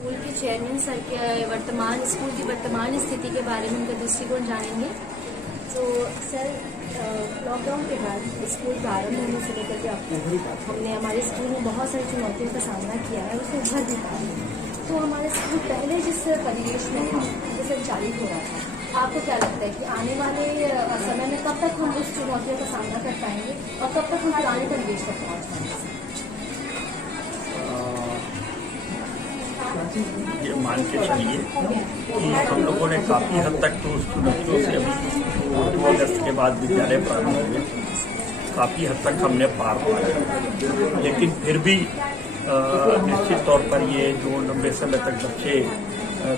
School के chairman sir के school की वर्तमान स्थिति के बारे में उनका दृष्टिकोण जानेंगे। तो सर, लॉकडाउन के बाद स्कूल प्रारंभ होने से लेकर के अब तक हमने हमारे स्कूल में बहुत सारी चुनौतियों का सामना किया है, उसमें उभर भी पाए हैं। तो हमारा स्कूल पहले जिस परिवेश में था, जो संचालित हो रहा था, आपको क्या लगता है कि आने वाले समय में कब तक हम उस चुनौतियों का सामना कर पाएंगे और कब तक हम पुराने परिवेश तक पहुँच पाएंगे? ये मान के चलिए कि हम लोगों ने काफ़ी हद तक तो उस चुनौतियों से अभी 2 अगस्त के बाद विद्यालय प्रारंभ हुए, काफ़ी हद तक हमने पार पाया। लेकिन फिर भी निश्चित तौर पर ये जो लंबे समय तक बच्चे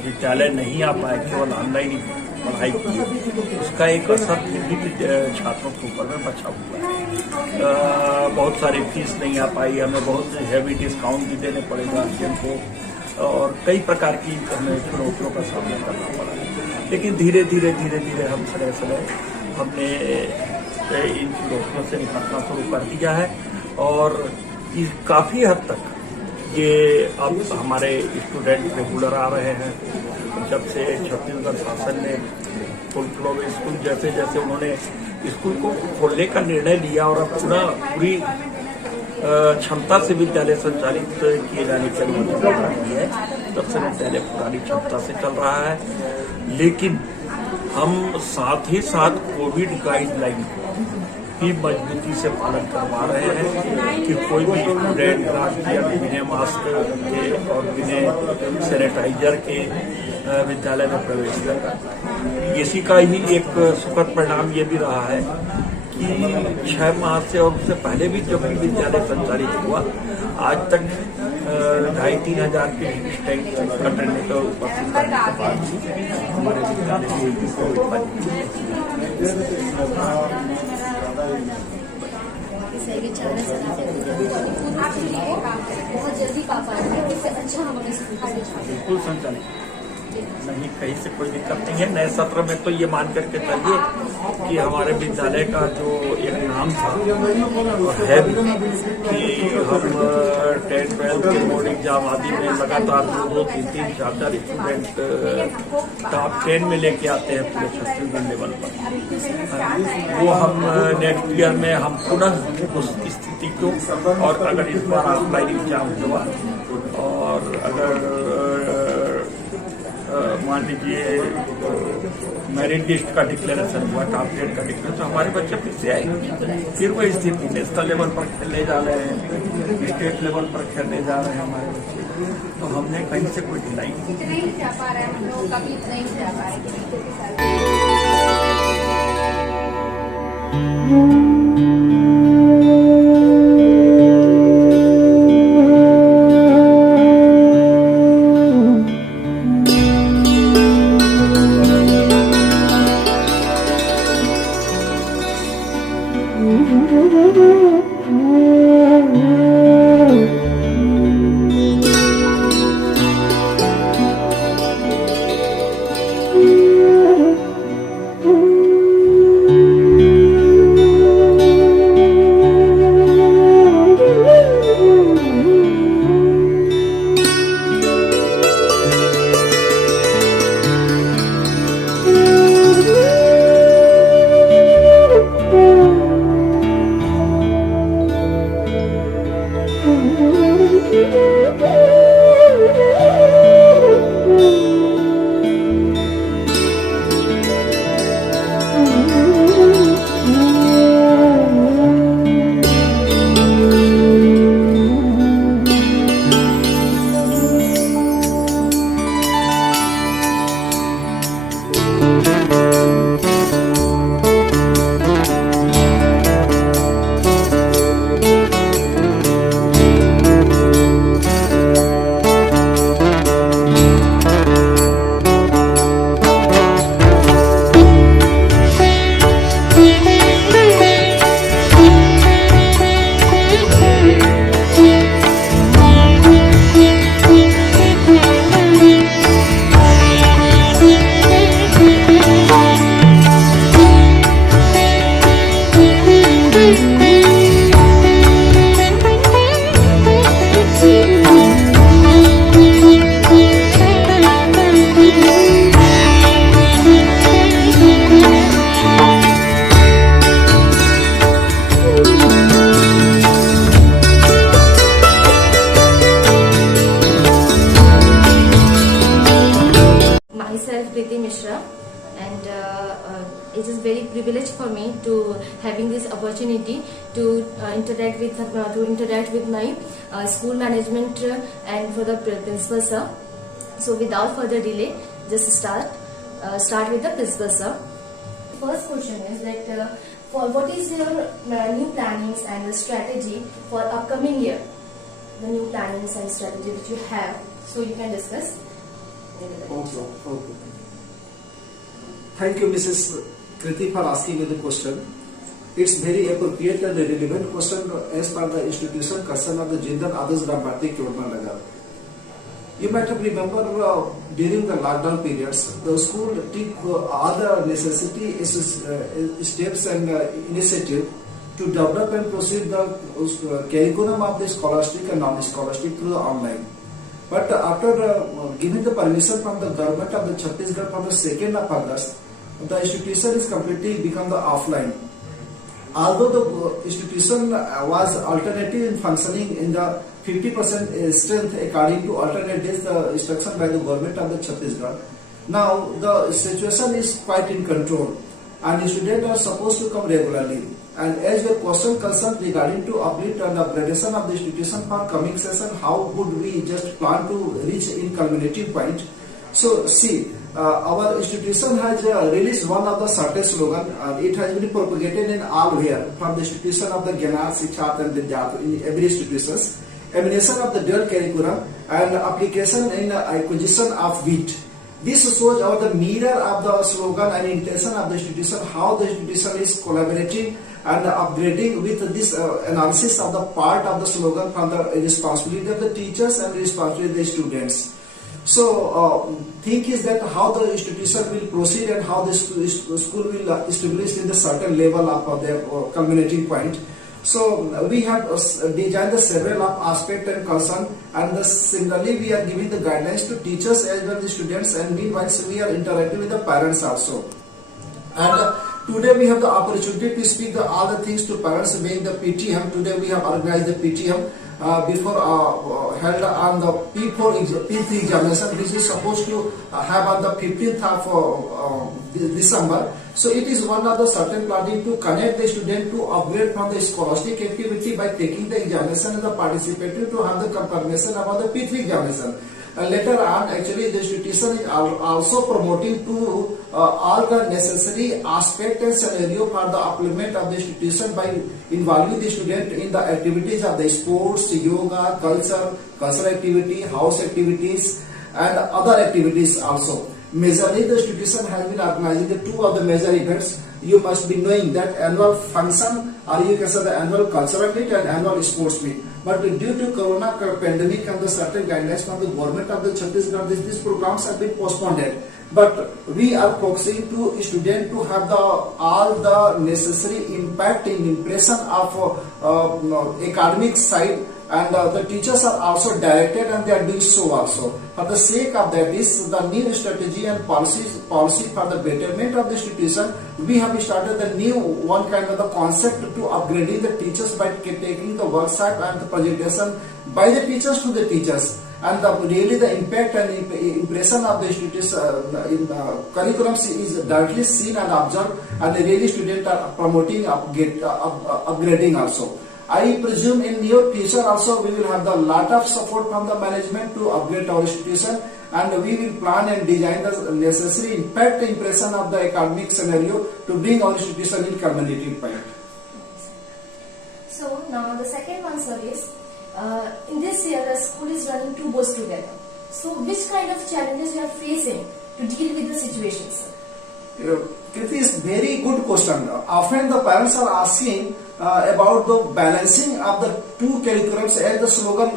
विद्यालय नहीं आ पाए, केवल ऑनलाइन पढ़ाई की, उसका एक असर फिर भी छात्रों के ऊपर में बचा हुआ है। बहुत सारी फीस नहीं आ पाई, हमें बहुत हैवी डिस्काउंट भी देने पड़े गार्जियन को और कई प्रकार की हमें चुनौतियों का सामना करना पड़ा। लेकिन धीरे धीरे हम समय हमने इन चुनौतियों से निपटना शुरू कर दिया है और काफ़ी हद तक ये अब हमारे स्टूडेंट रेगुलर आ रहे हैं। जब से छत्तीसगढ़ शासन ने फुल फ्लो स्कूल जैसे उन्होंने स्कूल को खोलने का निर्णय लिया और अब पूरी क्षमता से विद्यालय संचालित किए जाने की अनुमति है, तब से विद्यालय पुरानी क्षमता से चल रहा है। लेकिन हम साथ ही साथ कोविड गाइडलाइन की मजबूती से पालन करवा रहे हैं कि कोई भी स्टूडेंट बिना मास्क के और बिना सैनिटाइजर के विद्यालय में प्रवेश कर। इसी का ही एक सुखद परिणाम ये भी रहा है कि 6 माह से और उससे पहले भी जब भी विद्यालय संचालित हुआ, आज तक 2,500-3 हजार के स्टैंड करने का उपस्थित करने के बाद हमारे विद्यालय में बहुत जल्दी पा पाएंगे, इससे अच्छा हमारे स्कूल बिल्कुल संचालित नहीं, कहीं से कोई दिक्कत नहीं है। नए सत्र में तो ये मान करके चलिए कि हमारे विद्यालय का जो एक नाम था है भी कि हम 10, 12 के बोर्ड एग्जाम आदि में लगातार 2, 3, 4 स्टूडेंट टॉप 10 में लेके आते हैं पूरे छत्तीसगढ़ लेवल पर। वो हम नेक्स्ट ईयर में हम पुनः उस स्थिति को, और अगर इस बार ऑफलाइन एग्जाम हुआ और अगर मान लीजिए मेरिट लिस्ट का डिक्लेरेशन हुआ, टॉप 10 का डिक्लेरेशन, तो हमारे बच्चे फिर से आएंगे। फिर वो स्थिति नेशनल लेवल पर खेलने जा रहे हैं, स्टेट लेवल पर खेलने जा रहे हैं हमारे बच्चे। तो हमने कहीं से कोई ढिलाई नहीं जा पा रहे हैं, हम लोग कभी नहीं जा पा रहे। very privilege for me to having this opportunity to interact with my school management and for the principal sir. So without further delay, just start with the principal sir. First question is that for what is your new plannings and the strategy for upcoming year? The new plannings and strategy which you have, so you can discuss. Okay. Thank you, Mrs. Kriti, for asking me the question. It's very appropriate and relevant question as per the institution concern of the Jindal Adarsh Gram Bharti Kyotman Nagar. You might have remember during the lockdown periods, the school took all the necessity steps and initiative to develop and proceed the curriculum of the scholastic and non-scholastic through the online. But after giving the permission from the government of the Chhattisgarh from the 2nd of August, the institution is completely become the offline. Although the institution was alternative in functioning in the 50% strength according to alternate days instruction by the government of the Chhattisgarh, now the situation is quite in control and students are supposed to come regularly. And as your question concerned regarding to uplift and upgradation of the institution for coming session, how would we just plan to reach in culminating point? So see, our institution has released one of the certain slogan. It has been propagated in all where from the institution of the Gyanar, Sikhat and Vidyat in every institutions. Emanation of the dual curriculum and application in acquisition of wheat. This shows the mirror of the slogan and intention of the institution, how the institution is collaborating and upgrading with this analysis of the part of the slogan from the responsibility of the teachers and responsibility of the students. So, think is that how the institution will proceed and how the school will establish in the certain level of their culminating point. So, we have designed the several aspects and concern, and similarly we are giving the guidelines to teachers as well as the students, and meanwhile we are interacting with the parents also. And today we have the opportunity to speak all the things to parents being the PTM. Today we have organized the PTM before held on the P3 examination, which is supposed to have on the 15th of December. So it is one of the certain planning to connect the student to upgrade from the scholastic activity by taking the examination and the participating to have the confirmation about the P3 examination. Later on, actually, the institution is also promoting to all the necessary aspect and scenario for the implement of the institution by involving the student in the activities of the sports, yoga, cultural activity, house activities, and other activities also. Majorly, the institution has been organizing the two of the major events. You must be knowing that annual function, or you can say the annual cultural meet and annual sports meet. But due to Corona pandemic and the certain guidelines from the government of the Chhattisgarh, these programs have been postponed. But we are focusing to students to have all the necessary impact and impression of academic side, and the teachers are also directed and they are doing so also. For the sake of that is the new strategy and policy for the betterment of the institution. We have started the new one kind of the concept to upgrading the teachers by taking the workshop and the presentation by the teachers to the teachers. And really the impact and impression of the institution in curriculum is directly seen and observed, and the really students are promoting upgrading also. I presume in near future also we will have the lot of support from the management to upgrade our institution, and we will plan and design the necessary impact impression of the academic scenario to bring our institution in culminating point. So now the second one, sir, is in this year the school is running two boards together. So which kind of challenges you are facing to deal with the situation, sir? It is very good question. Often the parents are asking about the balancing of the two curriculums as the slogan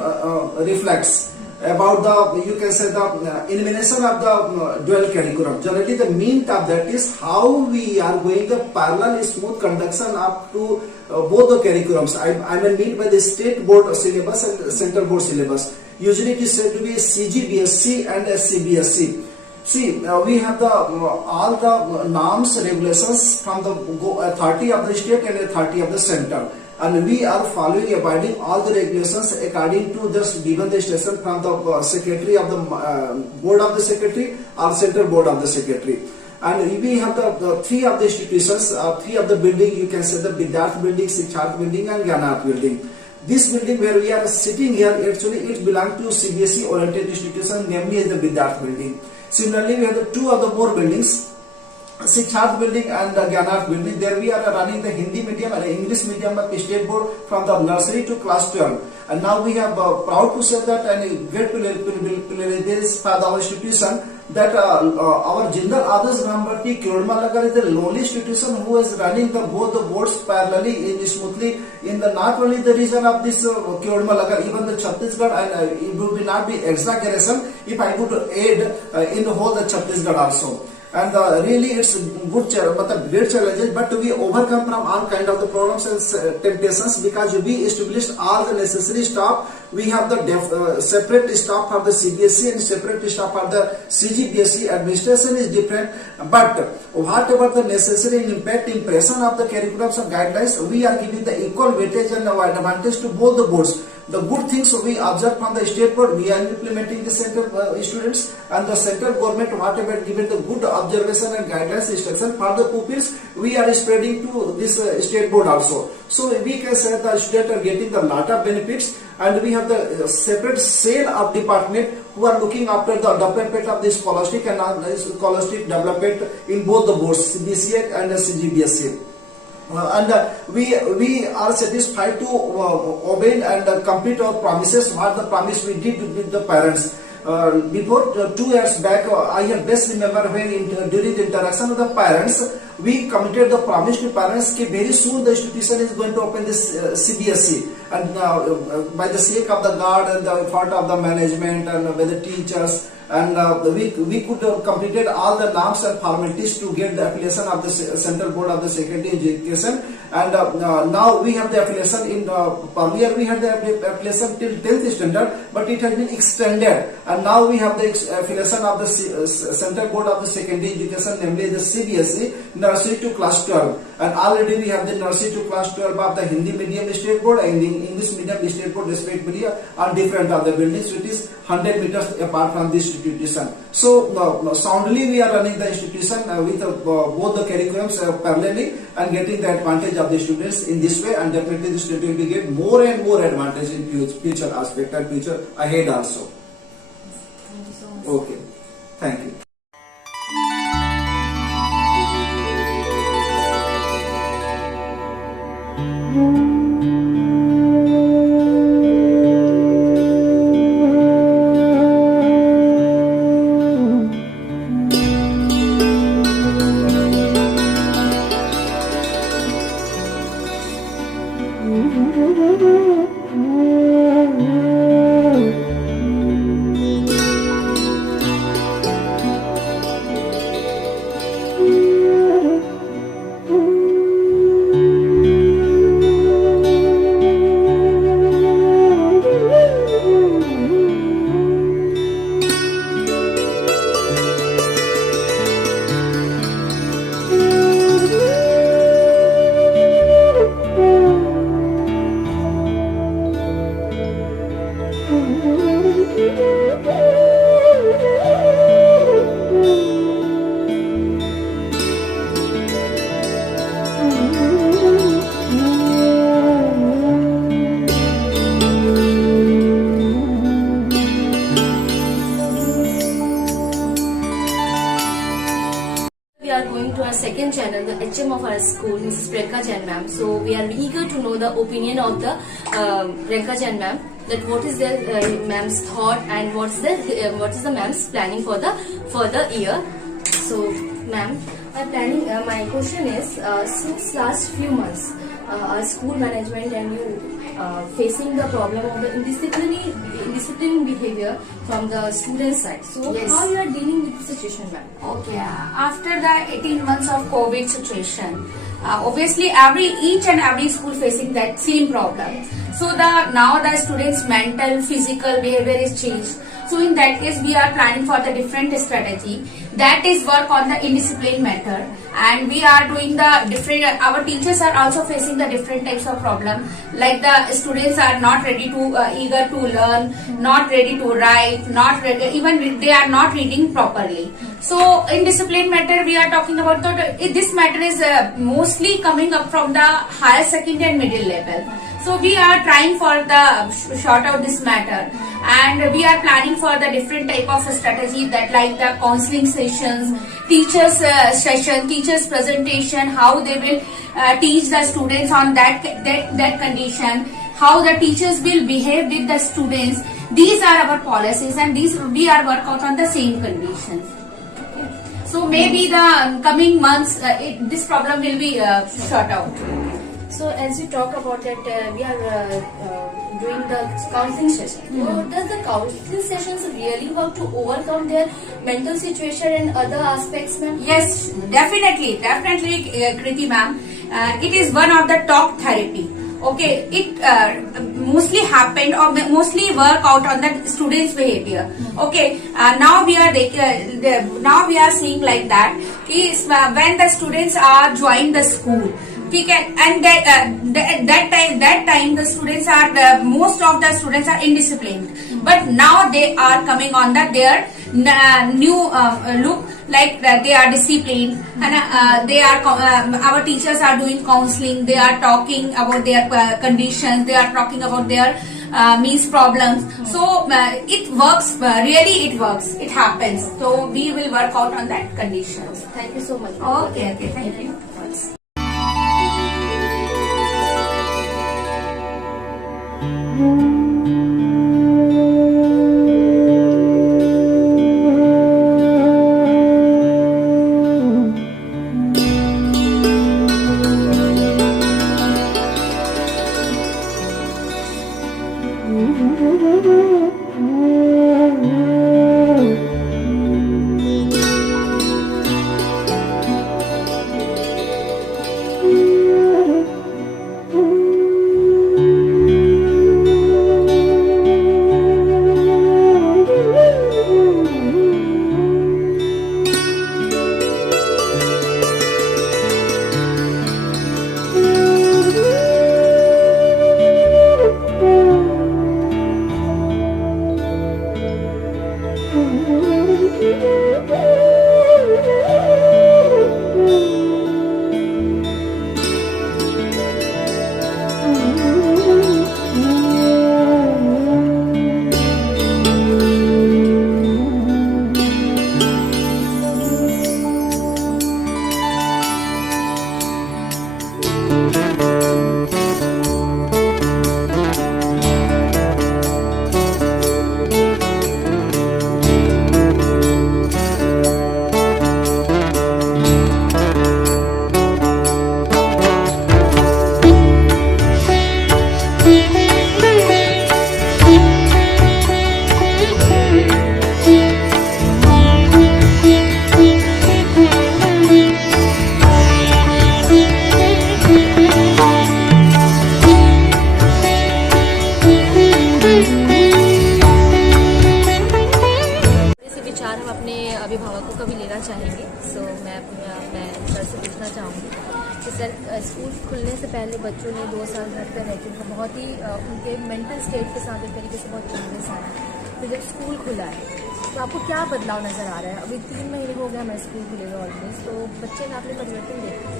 reflects. About the, you can say the elimination of the dual curriculum. Generally the mean of that is how we are going the parallel smooth conduction up to both the curriculums. I mean by the state board syllabus and central board syllabus. Usually it is said to be CGBSC and SCBSC. See, we have the all the norms, regulations from the authority of the state and authority of the center, and we are following, abiding all the regulations according to just given the instruction from the secretary of the board of the secretary or central board of the secretary. And we have the three of the institutions, three of the building. You can say the Vidyarth building, Sikshart building, and Gyanarth building. This building where we are sitting here, actually it belongs to CBSE oriented institution, namely is the Vidyarth building. Similarly, we have the two other more buildings, Sikshart building and the Gyanarth building. There we are running the Hindi medium and English medium state board from the nursery to class 12. And now we have proud to say that, and great privilege for our institution, that our Jindal Adarsh Brahmabhatti Kyodmalagar is the only institution who is running both the boards parallelly in smoothly in the not only the region of this Kyodmalagar, even the Chhattisgarh, and it would not be exaggeration if I would add in the whole the Chhattisgarh also. And really it's good great challenges, but we overcome from all kind of the problems and temptations, because we established all the necessary staff. We have the separate staff for the CBSE and separate staff for the CGBSE. Administration is different, but whatever the necessary impact impression of the curriculums and guidelines, we are giving the equal weightage and advantage to both the boards. The good things we observe from the state board, we are implementing the central students, and the central government, whatever given the good observation and guidance instruction for the pupils, we are spreading to this state board also. So we can say the students are getting the lot of benefits, and we have the separate cell of department who are looking after the development of the scholastic and scholastic development in both the boards, CBSE and CGBSE. We are satisfied to obey and complete our promises, what the promise we did with the parents. Before 2 years back, I have best remember when during the interaction with the parents, we committed the promise to parents that very soon the institution is going to open this CBSE, and by the sake of the God and the effort of the management and by the teachers, and we could have completed all the norms and formalities to get the affiliation of the Central Board of the Secondary Education. And now we have the affiliation in earlier we had the affiliation till 10th standard, but it has been extended, and now we have the affiliation of the Central Board of the Secondary Education, namely the CBSE, nursery to class 12. And already we have the nursery to class 12 of the Hindi medium state board and the English medium state board respectively on different other buildings, which is 100 meters apart from this institution. So soundly we are running the institution with both the curriculums parallelly and getting the advantage of the students in this way, and definitely the student will get more and more advantage in future aspect and future ahead also. Thank you so much. Okay, thank you. We are going to our second channel, the HM of our school, Mrs. Priyanka Jain ma'am. So we are eager to know the opinion of the Priyanka Jain ma'am, that what is the ma'am's thought and what is the ma'am's planning for the year. So ma'am, my question is, since last few months, our school management and you facing the problem of the indisciplined behavior from the student side. So Yes. how you are dealing with the situation, ma'am? Okay, after the 18 months of COVID situation, obviously each and every school facing that same problem. So now the students' mental, physical behavior is changed. So in that case, we are planning for the different strategy. That is work on the indiscipline matter, and we are doing the different. Our teachers are also facing the different types of problem. Like the students are not ready to eager to learn, not ready to write, not ready, even they are not reading properly. So in discipline matter, we are talking about this matter is mostly coming up from the higher secondary and middle level. So we are trying for the sort out this matter, and we are planning for the different type of strategy that like the counseling sessions, teachers session, teachers presentation, how they will teach the students on that condition, how the teachers will behave with the students. These are our policies, and these we are work out on the same conditions. So maybe the coming months this problem will be sort out. So as you talk about that, we are doing the counseling session. So does the counseling sessions really work to overcome their mental situation and other aspects, ma'am? Yes, definitely, Kriti ma'am. It is one of the top therapy. Okay, it mostly happened or mostly work out on the students' behavior. Okay, now we are seeing like that is when the students are joining the school. And that time the students are most of the students are indisciplined, but now they are coming on their new look, like they are disciplined, and they are our teachers are doing counseling, they are talking about their conditions, they are talking about their means problems. So it works, really it works, it happens. So we will work out on that conditions. Thank you so much. Okay, thank you. अभिभावकों का भी लेना चाहेंगे। सो मैं sir से पूछना चाहूँगी कि सर स्कूल खुलने से पहले बच्चों ने 2 साल घर पर रह के उनका बहुत ही उनके मेंटल स्टेट के साथ एक तरीके से बहुत चेंजेस आए। तो जब स्कूल खुला है तो आपको क्या बदलाव नज़र आ रहा है? अभी 3 महीने हो गया हमारे स्कूल खुलेगा ऑलमोस्ट, तो बच्चे में आपने परिवर्तन देखा है?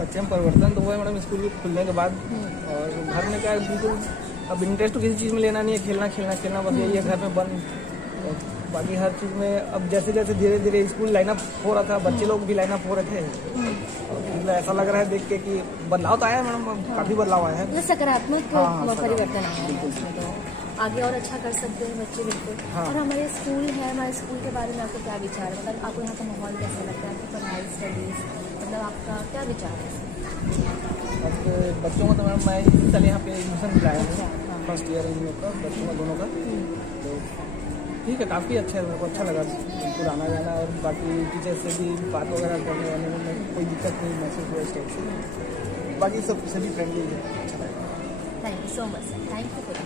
बच्चे में परिवर्तन तो हुआ है मैडम स्कूल खुलने के बाद। और घर में क्या है, बिल्कुल अब इंटरेस्ट तो किसी चीज़ में लेना नहीं है, खेलना बस यही है घर में बंद। और बाकी हर चीज़ में अब जैसे जैसे धीरे धीरे स्कूल लाइनअप हो रहा था, बच्चे लोग भी लाइनअप हो रहे थे। और ऐसा लग रहा है देख के कि बदलाव तो आया है मैडम, काफ़ी बदलाव आया है, सकारात्मक परिवर्तन आया है उसमें। तो आगे और अच्छा कर सकते हैं बच्चे बिल्कुल। और हमारे स्कूल है, हमारे स्कूल के बारे में आपको क्या विचार है? मतलब आपको यहाँ का माहौल कैसा लगता है, आपकी पढ़ाई स्टडीज, मतलब आपका क्या विचार है? अब बच्चों को तो मैम मैं इस साल यहाँ पे एडमिशन दिलाया है, फर्स्ट ईयर इन लोग का, बच्चों का दोनों का। तो ठीक है, काफ़ी अच्छा है, मेरे को अच्छा लगा पुराना जाना। और बाकी टीचर से भी बात वगैरह करने वाले में कोई दिक्कत नहीं महसूस हुआ इस टाइप से। बाकी सब सभी फ्रेंडली है, अच्छा लगा। Thank you so much sir, thank you for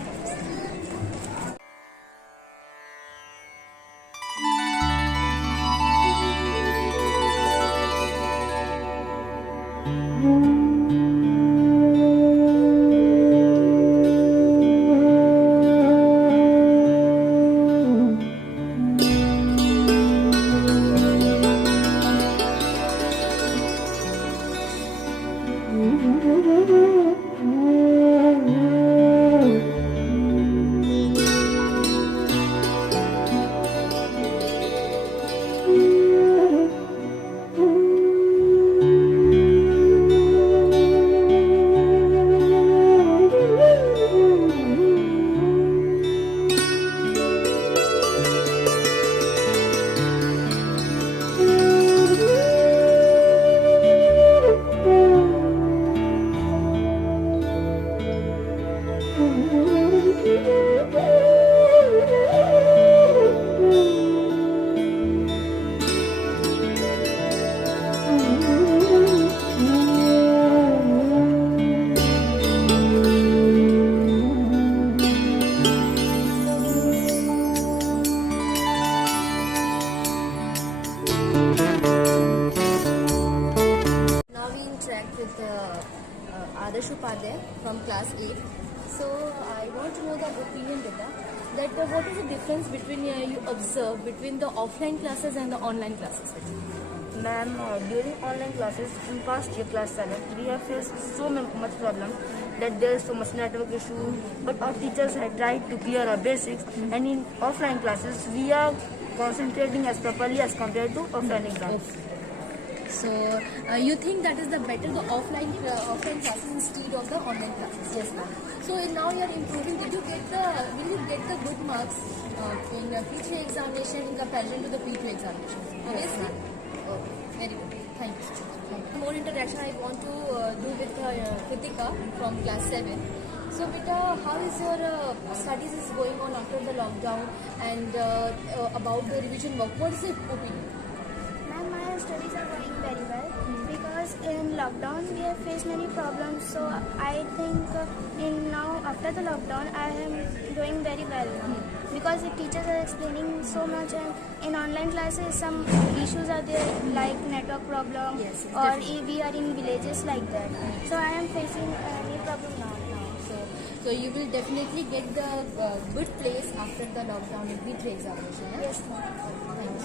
Now we interact with Adarsh Upadhyay from class 8. So I want to know the opinion, Beta, that what is the difference between you observe between the offline classes and the online classes? Ma'am, during online classes in past year class 7, we have faced so much problem that there is so much network issue, but our teachers have tried to clear our basics, and in offline classes we are concentrating as properly as compared to offline exams. So you think that is the better the offline classes instead of the online classes? Yes, ma'am. So now you are improving. Will you get the good marks in the P3 examination in comparison to the P2 examination? Obviously. Okay, very good. Thank you. More interaction I want to do with Kritika from class 7. So Beta, how is your studies is going on after the lockdown, and about the revision work? What is your opinion? Ma'am, my studies are going very well because in lockdown we have faced many problems. So I think in now after the lockdown I am doing very well now because the teachers are explaining so much, and in online classes some issues are there like network problem, Yes, or definitely. we are in villages like that. So I am facing any problem now. So you will definitely get the good place after the lockdown in P3 examination. Yeah? Yes, ma'am. Thanks.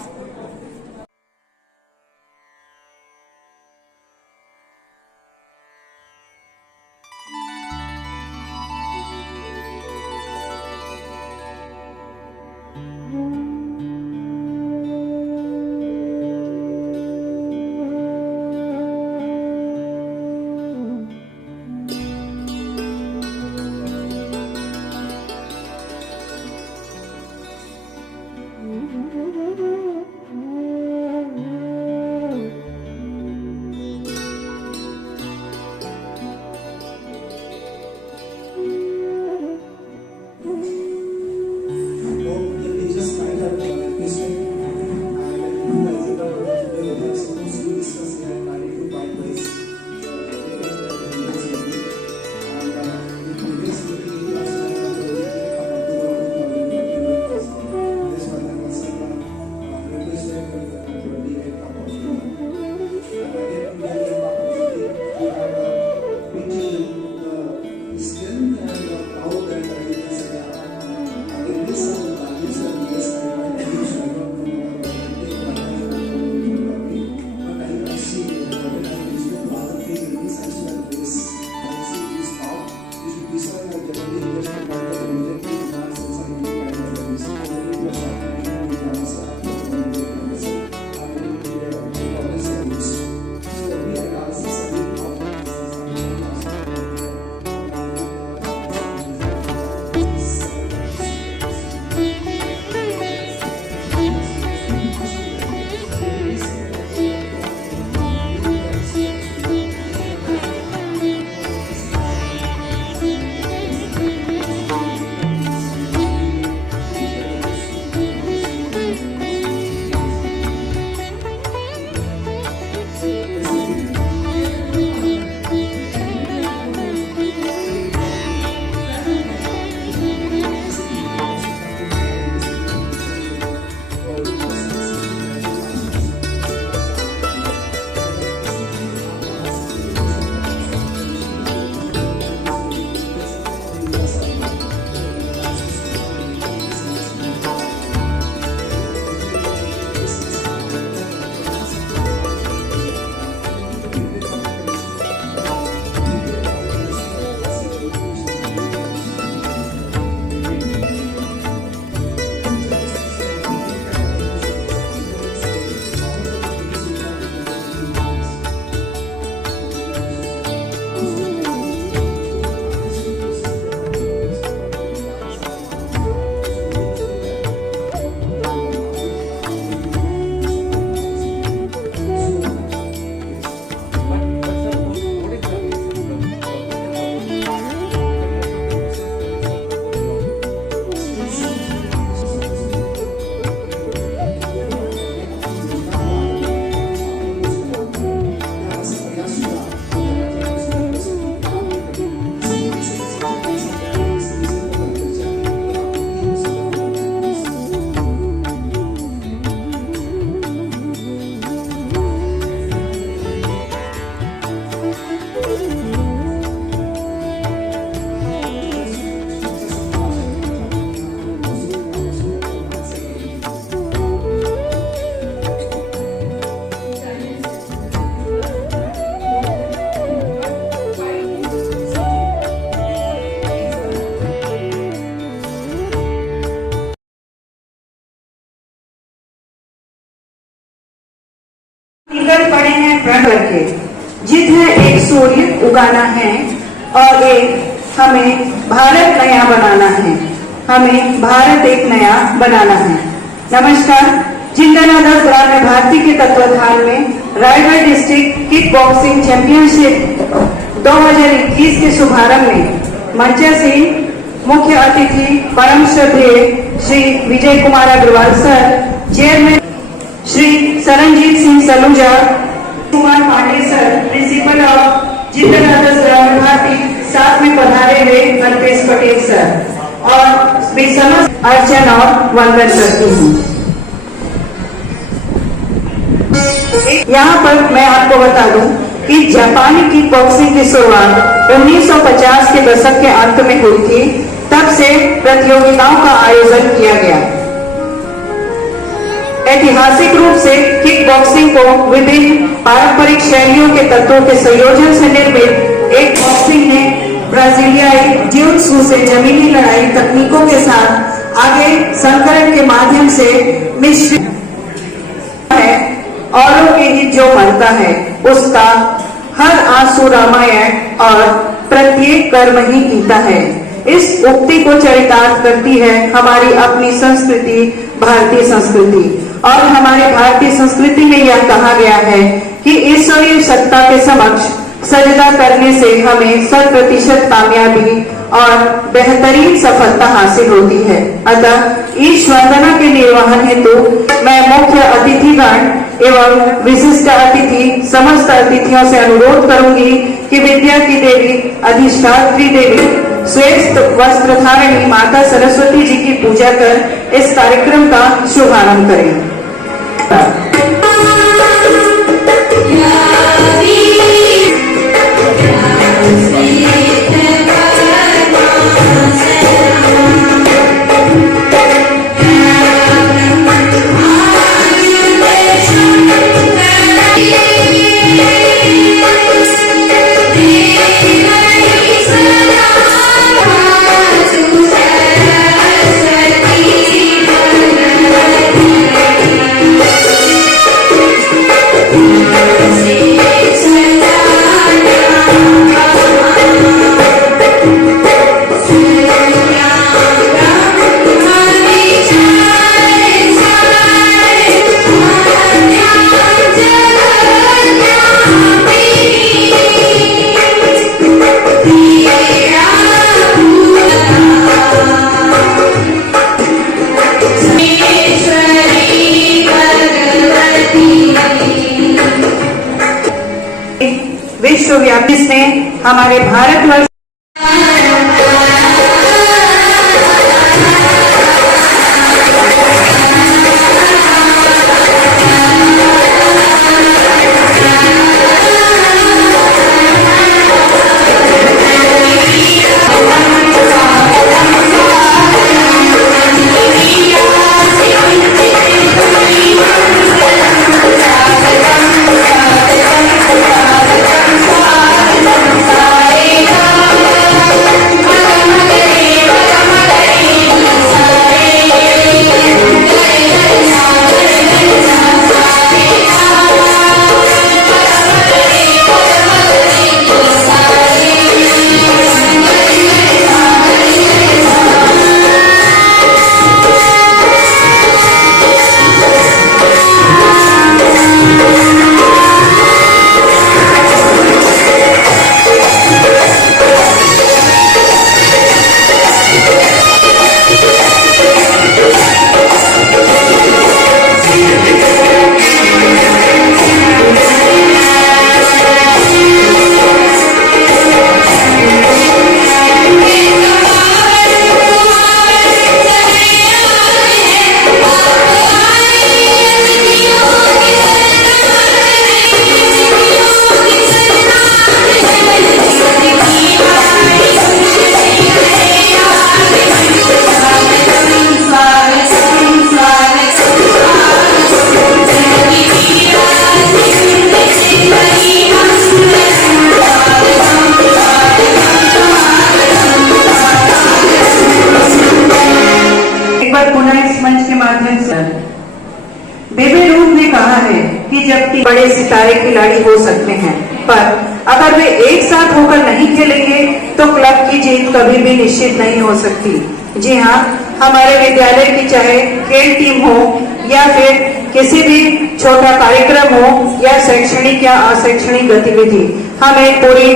उगाना है और एक हमें भारत नया बनाना है। हमें भारत एक नया बनाना है। नमस्कार। जिंदानादर ग्राम्य भारती के तत्वाधान में Raigarh district kick boxing championship 2021 के शुभारंभ में मंचा से मुख्य अतिथि परम श्रद्धेय Shri Vijay Kumar Agarwal sir, chairman Shri Saranjit Singh Saluja, Kumar Pandey sir, principal of जिंदानादर ग्राम्य भारती, साथ में पधारे हुए अल्पेश पटेल सर और समस्त अर्चन और वंदन करती हूँ। यहाँ पर मैं आपको बता दूं कि जापानी किक बॉक्सिंग की शुरुआत 1950 के दशक के अंत में हुई थी। तब से प्रतियोगिताओं का आयोजन किया गया। ऐतिहासिक रूप से किक बॉक्सिंग को विभिन्न पारंपरिक शैलियों के तत्वों के संयोजन से निर्मित एक बॉक्सिंग ने ब्राजीलियाई जिउ-जित्सु से जमीनी लड़ाई तकनीकों के साथ आगे संकरण के माध्यम से मिश्रित है। औरों के हित जो मानता है उसका हर आंसू रामायण और प्रत्येक कर्म ही गीता है। इस उक्ति को चरितार्थ करती है हमारी अपनी संस्कृति, भारतीय संस्कृति। और हमारे भारतीय संस्कृति में यह कहा गया है कि ईश्वरीय सत्ता के समक्ष सजदा करने से हमें 100% कामयाबी और बेहतरीन सफलता हासिल होती है। अतः इस वंदना के निर्वहन हेतु मैं मुख्य अतिथिगण एवं विशिष्ट अतिथि समस्त अतिथियों से अनुरोध करूंगी कि विद्या की देवी अधिष्ठात्री देवी श्रेष्ठ वस्त्र धारिणी माता सरस्वती जी की पूजा कर इस कार्यक्रम का शुभारंभ करें। विश्वव्यापी ने हमारे भारतवर्ष बेबे रूथ ने कहा है कि जबकि बड़े सितारे खिलाड़ी हो सकते हैं पर अगर वे एक साथ होकर नहीं खेलेंगे तो क्लब की जीत कभी भी निश्चित नहीं हो सकती। जी हाँ, हमारे विद्यालय की चाहे खेल टीम हो या फिर किसी भी छोटा कार्यक्रम हो या शैक्षणिक या अशैक्षणिक गतिविधि, हम एक पूरी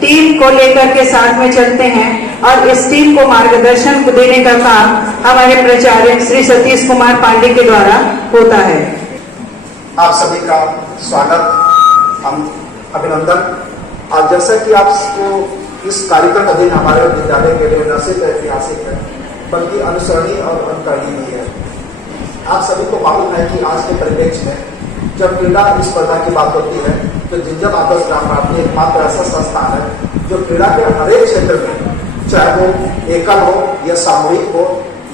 टीम को लेकर के साथ में चलते हैं और इस टीम को मार्गदर्शन देने का काम हमारे प्राचार्य श्री सतीश कुमार पांडे के द्वारा होता है। आप सभी का स्वागत, हम अभिनंदन। और जैसा कि आपको इस कार्यक्रम अधीन हमारे विद्यालय के लिए न सिर्फ ऐतिहासिक है बल्कि अनुसरणीय और अनुकरणीय भी है। आप सभी को मालूम है कि आज के परिप्रेक्ष्य में जब क्रीड़ा स्पर्धा की बात होती है तो जिंजर आदर्श ग्राम भारती एकमात्र ऐसा संस्थान है जो क्रीड़ा के हरेक क्षेत्र में, चाहे वो एकल हो या सामूहिक हो,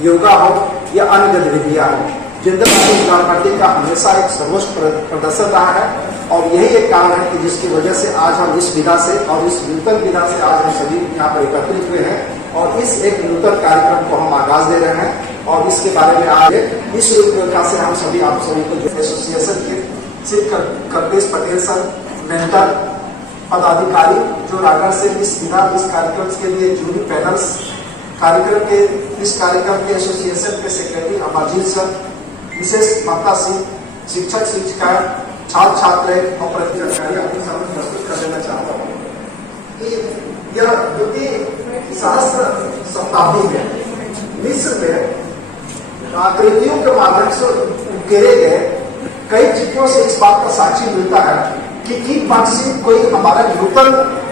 योगा हो या अन्य गतिविधियां हो, जिंजर आदर्श ग्राम भारती का हमेशा एक सर्वोच्च प्रदर्शन रहा है। और यही एक कारण है कि जिसकी वजह से आज हम इस विधा से और इस नूतन विधा से आज हम सभी यहाँ पर एकत्रित हुए हैं और इस एक नूतन कार्यक्रम को हम आगाज दे रहे हैं। और इसके बारे में आज इस रूपरेखा से हम सभी आप सभी को जो एसोसिएशन के श्री कल्पेश पटेल सर, मेंटर पदाधिकारी जो रागर से इस विधा इस कार्यक्रम के लिए जूरी पैनल्स, कार्यक्रम के इस कार्यक्रम के एसोसिएशन के सेक्रेटरी अमाजीत सर, विशेष वक्ता शिक्षक शिक्षिका, छात्र छात्र और प्रतिनिधि अपने सामने प्रस्तुत कर देना चाहता हूँ कि यह द्वितीय सहस्त्र शताब्दी में मिस्र में आकृतियों के माध्यम से उकेरे गए कई चित्रों से इस बात का साक्षी मिलता है कि किक बॉक्सिंग कोई हमारा नूतन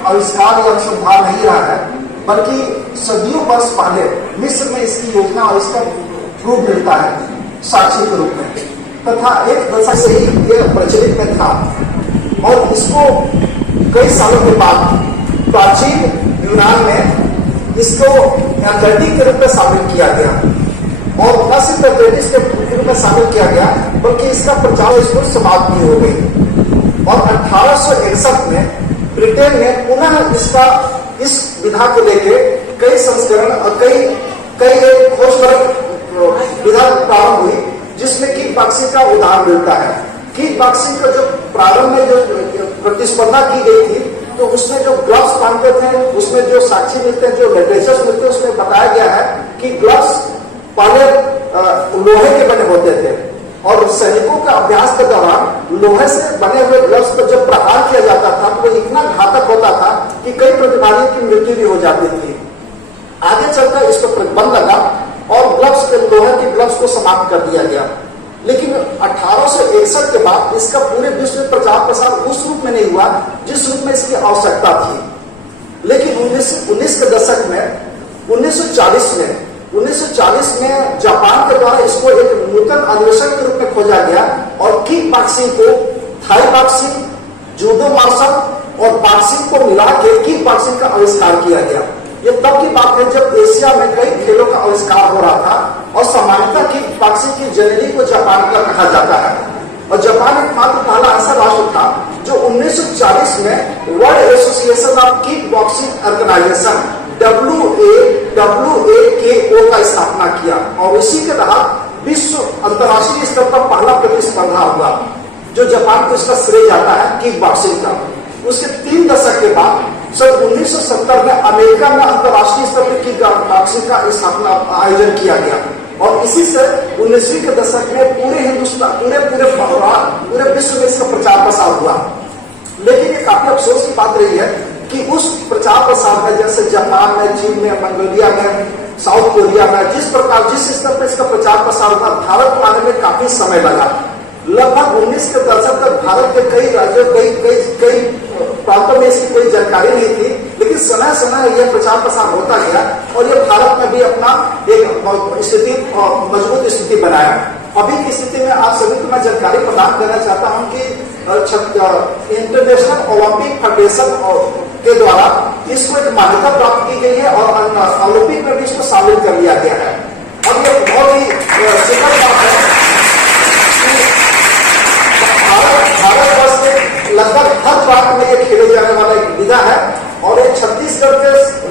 आविष्कार या अनुसंधान नहीं रहा है, बल्कि सदियों वर्ष पहले मिस्र में इसकी योजना और इसका प्रूफ मिलता है साक्षी के रूप में, तथा एक दशक से ही ये प्रचलित में था। और इसको कई सालों के बाद प्राचीन यूनान में इसको एथलेटिक के रूप में शामिल किया गया और न सिर्फ एथलेटिक्स के रूप में शामिल किया गया बल्कि इसका प्रचार स्कूल समाप्त भी हो गई। और 1861 में ब्रिटेन ने पुनः इसका इस विधा को लेके कई संस्करण और कई खोजपरक विधा प्रारंभ हुई जिसमें किक बॉक्सिंग का उदाहरण मिलता है। किक बॉक्सिंग का जो प्रारंभ में जो प्रतिस्पर्धा की गई थी तो उसमें जो ग्लव्स पहनते थे, उसमें जो साक्षी मिलते हैं, जो लिटरेचर मिलते हैं, उसमें बताया गया है कि ग्लव्स पहले लोहे के बने होते थे और सैनिकों का अभ्यास के दौरान लोहे से बने हुए ग्लव्स पर जब प्रहार किया जाता था तो इतना घातक होता था कि कई प्रतिभागियों की मृत्यु भी हो जाती थी। आगे चलकर इस पर प्रतिबंध लगा और ग्लव्स के लोहे के ग्लव्स को समाप्त कर दिया गया। लेकिन 1861 के बाद इसका पूरे विश्व में प्रचार प्रसार उस रूप में नहीं हुआ जिस रूप में इसकी आवश्यकता थी। लेकिन 19 के दशक में 1940 में जापान के द्वारा इसको एक नूतन अन्वेषण के रूप में खोजा गया और किक बॉक्सिंग को थाई बॉक्सिंग, जूडो मार्शल और बॉक्सिंग को मिला के किक बॉक्सिंग का आविष्कार किया गया। ये तब की बात है जब एशिया में कई खेलों का आविष्कार हो रहा था और सामान्यतः किक बॉक्सिंग की जननी को जापान का कहा जाता है। और जापान एकमात्र पहला ऐसा राष्ट्र था जो 1940 में world association of kick boxing organisation WAKO का स्थापना किया और इसी के तहत विश्व अंतर्राष्ट्रीय स्तर पर पहला प्रतिस्पर्धा हुआ जो जापान को इसका श्रेय जाता है किक बॉक्सिंग का। उसके 3 दशक के बाद सन 1970 में अमेरिका में अंतर्राष्ट्रीय स्तर पर किक बॉक्सिंग का स्थापना आयोजन किया गया और इसी से 19वीं के दशक में पूरे हिंदुस्तान पूरे विश्व में इसका प्रचार प्रसार हुआ। लेकिन ये काफी अफसोस की बात रही है कि उस प्रचार प्रसार में जैसे जापान में, चीन में, मंगोलिया में, साउथ कोरिया में जिस स्तर पर इसका प्रचार प्रसार हुआ भारत में आने में काफी समय लगा। लगभग 19 के दशक तक भारत के कई राज्यों कई प्रांतों में इसकी कोई जानकारी नहीं थी, लेकिन समय समय यह प्रचार प्रसार होता गया और यह भारत में भी अपना एक स्थिति मजबूत स्थिति बनाया। अभी की स्थिति में आप सभी को मैं जानकारी प्रदान करना चाहता हूं कि इंटरनेशनल ओलंपिक फेडरेशन के द्वारा इसको एक मान्यता प्राप्त की गई है और ओलंपिक में भी इसको शामिल कर लिया गया है। अब यह बहुत ही सुखद बात है भारतवर्ष में लगभग हर प्रांत में ये खेले जाने वाला एक विधा है और ये छत्तीसगढ़ के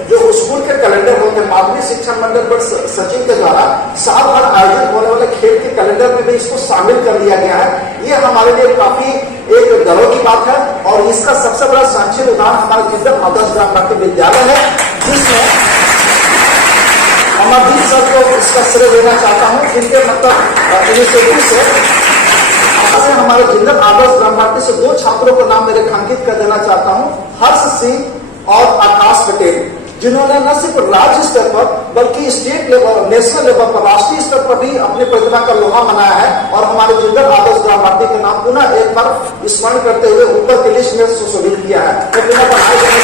जो स्कूल के कैलेंडर होते हैं माध्यमिक शिक्षा मंडल पर सचिव के द्वारा साल भर आयोजित होने वाले खेल के कैलेंडर में भी इसको शामिल कर लिया गया है। ये हमारे लिए काफी एक गर्व की बात है। और इसका सबसे बड़ा साक्षी उदाहरण हमारे जिंदल आदर्श ग्राम भारती विद्यालय है, जिसमें अमरदीप सर को इसका श्रेय देना चाहता हूँ, जिनके मतलब इनिशिएटिव से हमारे जिंदल आदर्श ग्राम भारती से 2 छात्रों का नाम मैं रेखांकित कर देना चाहता हूँ, हर्ष सिंह और आकाश पटेल, जिन्होंने न सिर्फ राज्य स्तर पर बल्कि स्टेट लेवल, नेशनल लेवल पर, राष्ट्रीय स्तर पर भी अपनी प्रतिभा का लोहा मनाया है और हमारे जिंदल आदर्श ग्राम भारती के नाम पुनः एक बार स्मरण करते हुए ऊपर की लिस्ट में सुशोभित किया है। तो बिना बनाए जाने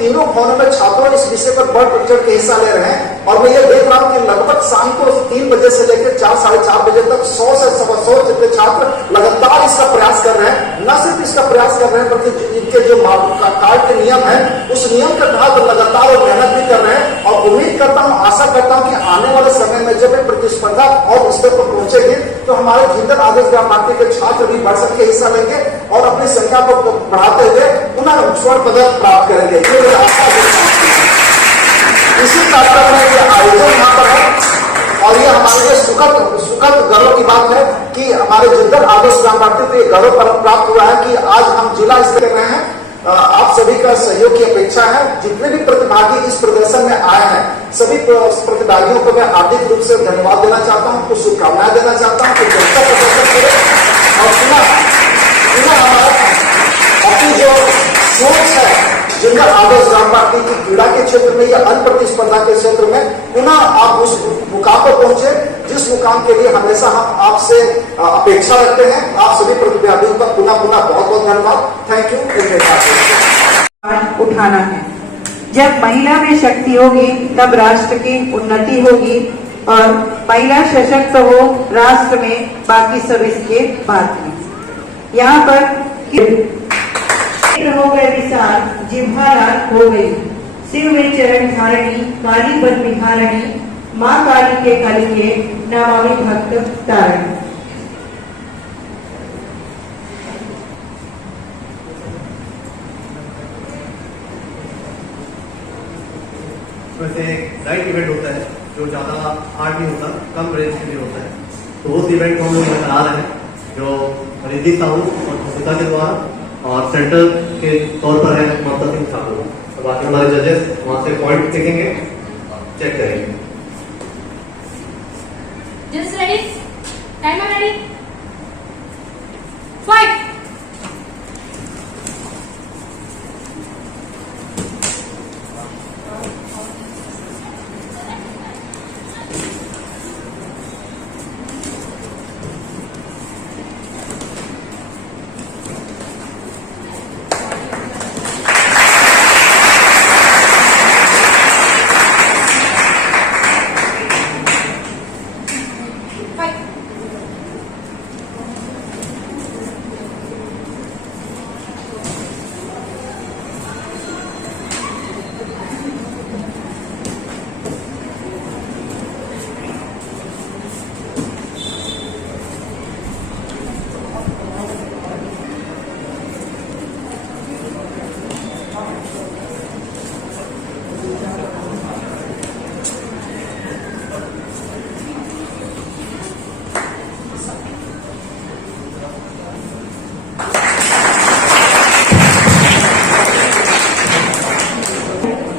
तीनों भवनों में छात्रों इस विषय पर बढ़ चढ़ के हिस्सा ले रहे हैं और मैं ये देख रहा हूँ कि लगभग शाम को 3 बजे से लेकर 4, साढ़े 4 बजे तक 100 से 125 जितने छात्र लगातार इसका प्रयास कर रहे हैं। न सिर्फ इसका प्रयास कर रहे हैं बल्कि इनके जो कार्ड के नियम है उस नियम के तहत लगातार और मेहनत भी कर रहे हैं और उम्मीद करता हूँ, आशा करता हूँ कि आने वाले समय में जब प्रतिस्पर्धा और स्तर पर पहुंचेगी तो हमारे जिंदल आदर्श ग्राम भारती के छात्र भी बढ़ सके हिस्सा लेंगे और अपनी संख्या को बढ़ाते हुए पुनः स्वर्ण पदक प्राप्त करेंगे। इसी कार्यक्रम में ये आयोजन यहाँ पर है और ये हमारे लिए सुखद गर्व की बात है कि हमारे जिंदल आदर्श ग्राम भारती को ये गर्व प्राप्त हुआ है कि आज हम जिला स्तर कर रहे हैं। आप सभी का सहयोग की अपेक्षा है। जितने भी प्रतिभागी इस प्रदर्शन में आए हैं सभी प्रतिभागियों को मैं हार्दिक रूप से धन्यवाद देना चाहता हूँ, कुछ शुभकामनाएं देना चाहता हूँ कि जनता प्रदर्शन करे और पुनः हमारा अपनी जो सोच है जिंदल आदर्श ग्राम भारती की क्रीड़ा के क्षेत्र में या अन्य प्रतिस्पर्धा के क्षेत्र में पुनः आप उस मुकाम पर पहुंचे जिस मुकाम के लिए हमेशा हम आपसे अपेक्षा रखते हैं। आप सभी प्रतिभागियों का पुनः बहुत बहुत धन्यवाद। Thank you. उठाना है। जब महिला में शक्ति होगी तब राष्ट्र की उन्नति होगी और महिला सशक्त हो राष्ट्र में, बाकी सब इसके बाद में। यहाँ पर हो गए विशाल, जिह्वा लाल हो गई, शिव में चरण धारणी, काली बन निहारणी, माँ काली के कलिके नमामि भक्त तारणी। वैसे नाइट इवेंट होता है जो ज़्यादा हार्ड नहीं होता, कम रेंज के लिए होता है, तो उस इवेंट को हम लोग यहाँ करा रहे हैं जो रिद्धि साहू और खुशिका के द्वारा और सेंटर के तौर पर है ममता सिंह ठाकुर। तो बाकी हमारे जजेस वहाँ से पॉइंट देखेंगे, चेक करेंगे। Just ready? Timer ready? 5.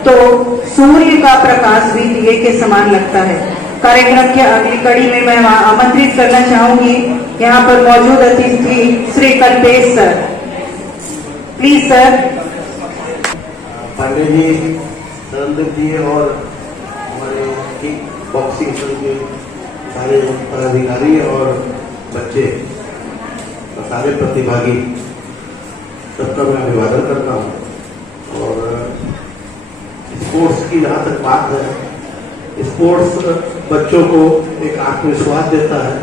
तो सूर्य का प्रकाश भी दिए के समान लगता है। कार्यक्रम के अगली कड़ी में मैं आमंत्रित करना चाहूंगी यहाँ पर मौजूद अतिथि Shri Kalpesh sir. Please sir. Pandey ji, Narendra ji और हमारे किक बॉक्सिंग संघ के सारे पदाधिकारी और बच्चे और सारे प्रतिभागी सबका मैं अभिवादन करता हूँ। और स्पोर्ट्स की जहाँ तक बात है, स्पोर्ट्स बच्चों को एक आत्मविश्वास देता है,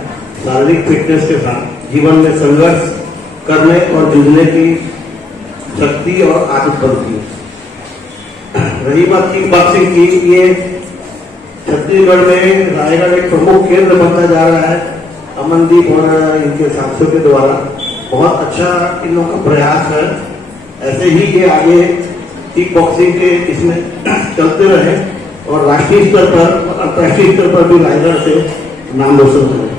शारीरिक फिटनेस के साथ जीवन में संघर्ष करने और जूझने की शक्ति और आदत बनती है। रही बात किक बॉक्सिंग की, ये छत्तीसगढ़ में रायगढ़ एक प्रमुख केंद्र बनता जा रहा है। अमनदीप और इनके साथियों के द्वारा बहुत अच्छा इन लोगों का प्रयास है। ऐसे ही ये आगे किक बॉक्सिंग के इसमें चलते रहे और राष्ट्रीय स्तर पर और अंतर्राष्ट्रीय स्तर पर भी रायगढ़ से नाम रोशन करें।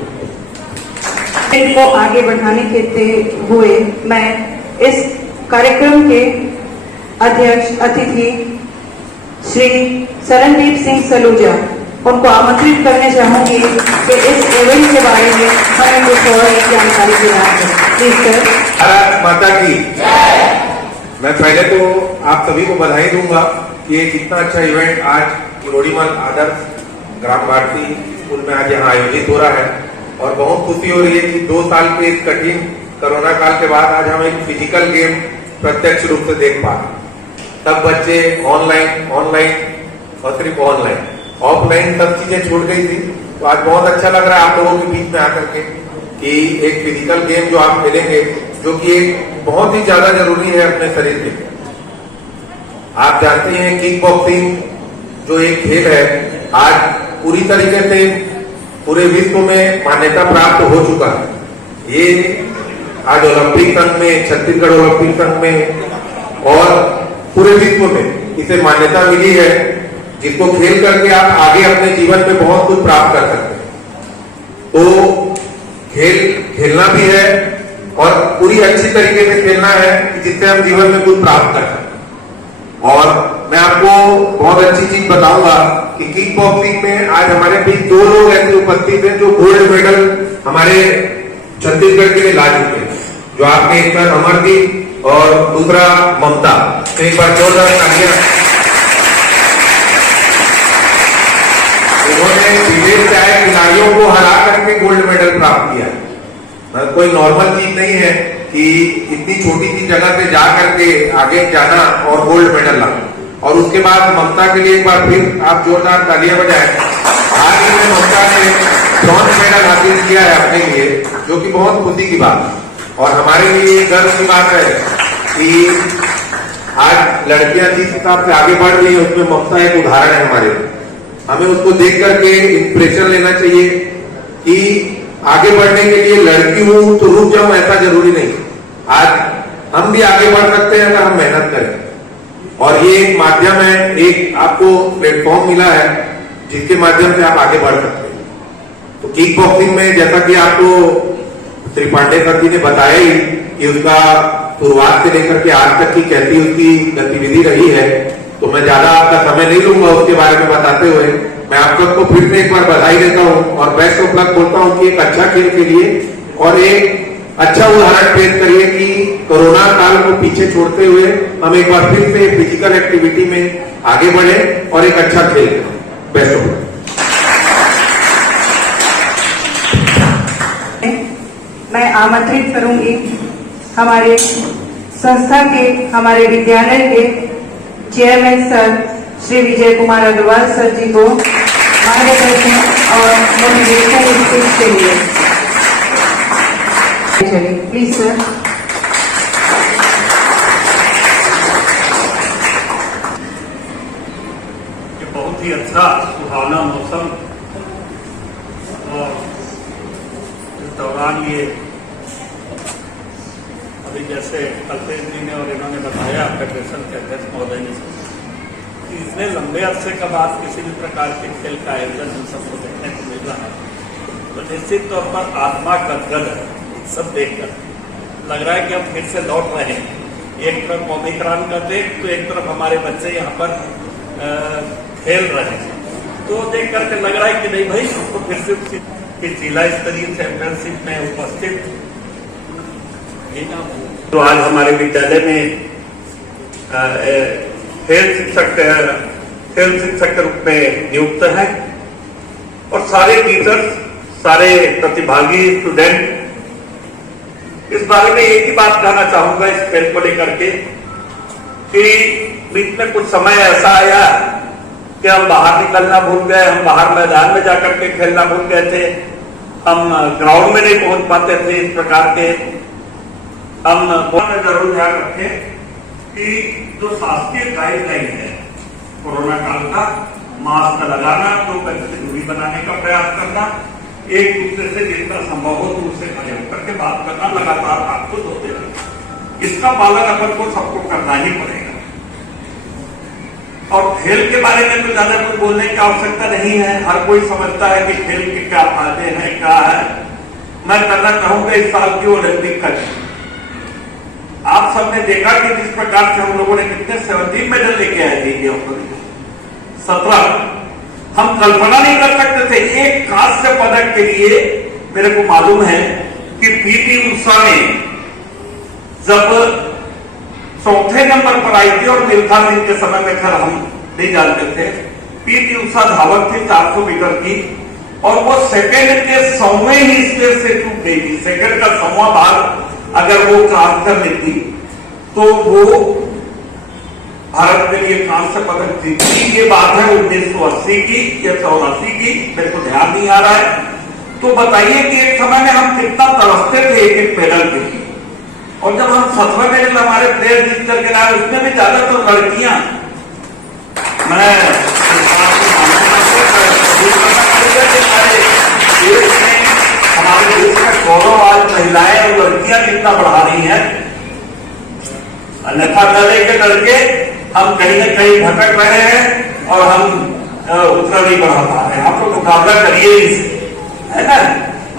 इवेंट को आगे बढ़ाने के हुए मैं इस कार्यक्रम के अध्यक्ष अतिथि श्री शरणदीप सिंह सलूजा उनको आमंत्रित करने चाहूंगी कि इस इवेंट के बारे में हमें कुछ और जानकारी देना है। Please sir. भारत माता की मैं पहले तो आप सभी को बधाई दूंगा कि ये कितना अच्छा इवेंट आज किरोड़ीमल आदर्श ग्राम भारती स्कूल में आज यहाँ आयोजित हो रहा है और बहुत खुशी हो रही है कि 2 साल के इस कठिन कोरोना काल के बाद आज हम एक फिजिकल गेम प्रत्यक्ष रूप से देख पा रहे। तब बच्चे ऑनलाइन और सिर्फ ऑनलाइन, ऑफलाइन सब चीजें छूट गई थी। तो आज बहुत अच्छा लग रहा है आप लोगों के बीच में आकर के कि एक फिजिकल गेम जो आप खेलेंगे, जो कि एक बहुत ही ज्यादा जरूरी है अपने शरीर के लिए। आप जानते हैं किक बॉक्सिंग जो एक खेल है आज पूरी तरीके से पूरे विश्व में मान्यता प्राप्त हो चुका है। ये आज ओलंपिक संघ में, छत्तीसगढ़ ओलंपिक संघ में और पूरे विश्व में इसे मान्यता मिली है, जिसको खेल करके आप आगे अपने जीवन में बहुत कुछ प्राप्त कर सकते हैं। तो खेलना भी है और पूरी अच्छी तरीके से खेलना है जिससे हम जीवन में कुछ प्राप्त कर सकते। और मैं आपको बहुत अच्छी चीज बताऊंगा कि किक बॉक्सिंग में आज हमारे बीच 2 लोग ऐसे उपस्थित हैं जो गोल्ड मेडल हमारे छत्तीसगढ़ के लिए ला चुके हैं, जो आपके एक बार अमरदीप और दूसरा ममता। तो एक बार जोरदार तालियां। उन्होंने विदेश से आए खिलाड़ियों को हरा करके गोल्ड मेडल प्राप्त किया। कोई नॉर्मल चीज नहीं है कि इतनी छोटी सी जगह से जा करके आगे जाना और गोल्ड मेडल लाना। और उसके बाद ममता के लिए एक बार फिर आप जोरदार तालियां बजाएं। आज ही में ममता ने ब्रॉन्ज मेडल हासिल किया है अपने लिए, जो कि बहुत खुशी की बात है और हमारे लिए गर्व की बात है कि आज लड़कियां जिस हिसाब से आगे बढ़ रही है उसमें ममता एक उदाहरण है हमारे लिए। हमें उसको देख करके इंस्पिरेशन लेना चाहिए कि आगे बढ़ने के लिए लड़की हूं तो रुक जाऊं ऐसा जरूरी नहीं। आज हम भी आगे बढ़ सकते हैं अगर हम मेहनत करें। और ये एक माध्यम है, एक आपको प्लेटफॉर्म मिला है जिसके माध्यम से आप आगे बढ़ सकते हैं। तो किक बॉक्सिंग में जैसा कि आपको श्री पांडे सर जी ने बताया ही कि उसका शुरुआत से लेकर के आज तक की कैसी उसकी गतिविधि रही है, तो मैं ज्यादा आपका समय नहीं लूंगा उसके बारे में बताते हुए। मैं आप सबको फिर से एक बार बधाई देता हूं और बेस्ट ऑफ लक बोलता हूं कि एक अच्छा खेल के लिए और एक अच्छा उदाहरण पेश करिए कि कोरोना काल को पीछे छोड़ते हुए हम एक बार फिर से फिजिकल एक्टिविटी में आगे बढ़े और एक अच्छा खेल करें। Best of luck. मैं आमंत्रित करूंगी हमारे संस्था के, हमारे विद्यालय के chairman sir Shri Vijay Kumar Agarwal sir जी को मार्गदर्शन और मोटिवेशन स्पीच के लिए। चलिए प्लीज सर। ये बहुत ही अच्छा सुहावना मौसम और इस दौरान ये अभी जैसे कल्पेश जी ने और इन्होंने बताया फेडरेशन के अध्यक्ष महोदय ने कि इतने लंबे अरसे के बाद किसी भी प्रकार के खेल का आयोजन हम सबको देखने को मिल रहा है, तो निश्चित तौर पर आत्मा गदगद है। सब देखकर लग रहा है कि हम फिर से लौट रहे हैं। एक तरफ ओमिक्रॉन का देख तो एक तरफ हमारे बच्चे यहाँ पर खेल रहे हैं, तो देख करके लग रहा है कि नहीं भाई हमको फिर से कि जिला स्तरीय चैंपियनशिप में उपस्थित तो आज हमारे विद्यालय में खेल शिक्षक के रूप में नियुक्त है और सारे टीचर्स, सारे प्रतिभागी स्टूडेंट इस बारे में एक ही बात कहना चाहूंगा इस खेल को लेकर के कि बीच में कुछ समय ऐसा आया कि हम बाहर निकलना भूल गए, हम बाहर मैदान में जाकर के खेलना भूल गए थे, हम ग्राउंड में नहीं पहुंच पाते थे। इस प्रकार के हम जरूर ध्यान रखें कि जो शासकीय गाइडलाइन है कोरोना काल का, मास्क लगाना, 2 गज की दूरी बनाने का प्रयास करना, एक दूसरे से जितना संभव हो दूर से खड़े होकर के बात करना, लगातार हाथ को धोते रहना, इसका पालन अपन को सबको करना ही पड़ेगा। और खेल के बारे में तो ज्यादा कुछ बोलने की आवश्यकता नहीं है, हर कोई समझता है कि खेल के क्या फायदे हैं, क्या है। मैं करना चाहूंगा इस साल की ओलंपिक का। आप सबने देखा कि जिस प्रकार से हम लोगों ने कितने 17 मेडल लेके आए थे, 17। हम कल्पना नहीं कर सकते थे। एक कांस्य पदक के लिए मेरे को मालूम है कि पीटी उषा ने जब चौथे नंबर पर आई थी और मिल्खा सिंह के समय में खैर हम नहीं जानते थे, पीटी उषा धावक थी 400 मीटर की और वो सेकंड के 100वें ही स्टेज से टूट गई थी। सेकंड का 100वां भाग अगर वो क्रॉस कर लेती तो वो भारत के लिए कांस्य पदक जीतती। ये बात है 1980 की या 84 की, मेरे को ध्यान नहीं आ रहा है। तो बताइए कि एक समय में हम कितना तरसते थे एक एक मेडल के लिए, और जब हम 7वें मेडल हमारे प्लेयर जीत करके लाए, उसमें भी ज्यादातर लड़कियां। मैं हमारे देश का गौरव आज महिलाएं और लड़कियां कितना बढ़ा रही हैं। अन्यथा डरे के डर के हम कहीं न कहीं भटक रहे हैं और हम उतना नहीं बढ़ा पा रहे हैं। आप लोग मुकाबला करिए इसे, है ना।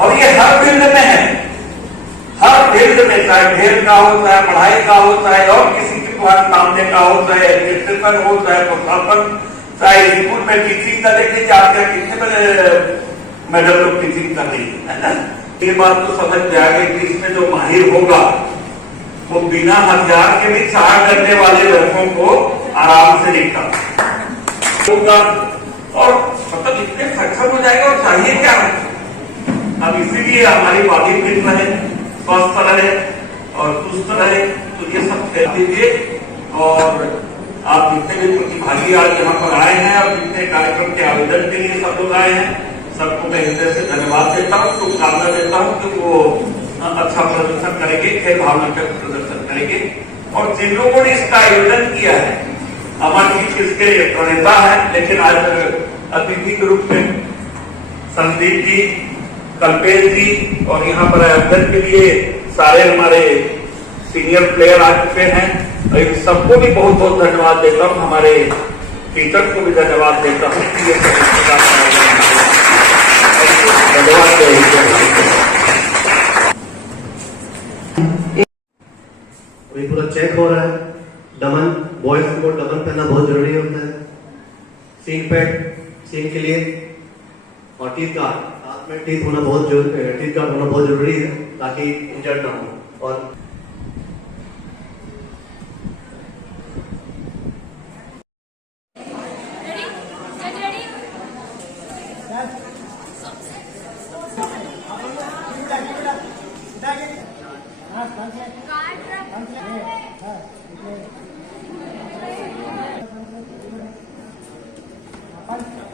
और ये हर फील्ड में है, हर फील्ड में, चाहे खेल का हो, चाहे पढ़ाई का हो, चाहे और किसी के पास नामने का हो, चाहे एडमिनिस्ट्रेशन हो, चाहे प्रशासन, चाहे स्कूल में टीचिंग का। देखिए आपके कितने बड़े मेडल लोग टीचिंग कर रही है ना। ये बात तो समझ में आ गई कि इसमें जो माहिर होगा वो बिना हथियार के भी चार करने वाले लड़कों को आराम से निकाल होगा और मतलब इतने सक्षम हो जाएगा। और चाहिए क्या है, अब इसीलिए हमारी बॉडी फिट रहे, स्वस्थ रहे और सुस्त रहे। तो ये सब कह दीजिए। और आप जितने भी प्रतिभागी आज यहाँ पर आए हैं और जितने कार्यक्रम के आवेदन के लिए सब लोग आए हैं, सबको मैं हृदय से धन्यवाद देता हूँ, शुभकामना देता हूँ कि वो अच्छा प्रदर्शन करेंगे, खेल भावना का प्रदर्शन करेंगे। और जिन लोगों ने इसका आयोजन किया है, अमरजीत इसके प्रणेता है, लेकिन आज अतिथि के रूप में संदीप जी, कल्पेश जी और यहाँ पर आयोजन के लिए सारे हमारे सीनियर प्लेयर आ चुके हैं। और इन सबको भी बहुत बहुत धन्यवाद देता हूँ। हमारे टीचर को भी धन्यवाद देता हूँ कि ये अभी पूरा चेक हो रहा है। दमन, बॉयज को दमन पहनना बहुत जरूरी होता है। सीन पैड, सीन के लिए, और टीथ गार्ड, हाथ में टीथ होना बहुत जरूरी है, टीथ गार्ड होना बहुत जरूरी है ताकि इंजर्ड ना हो। और कार्ड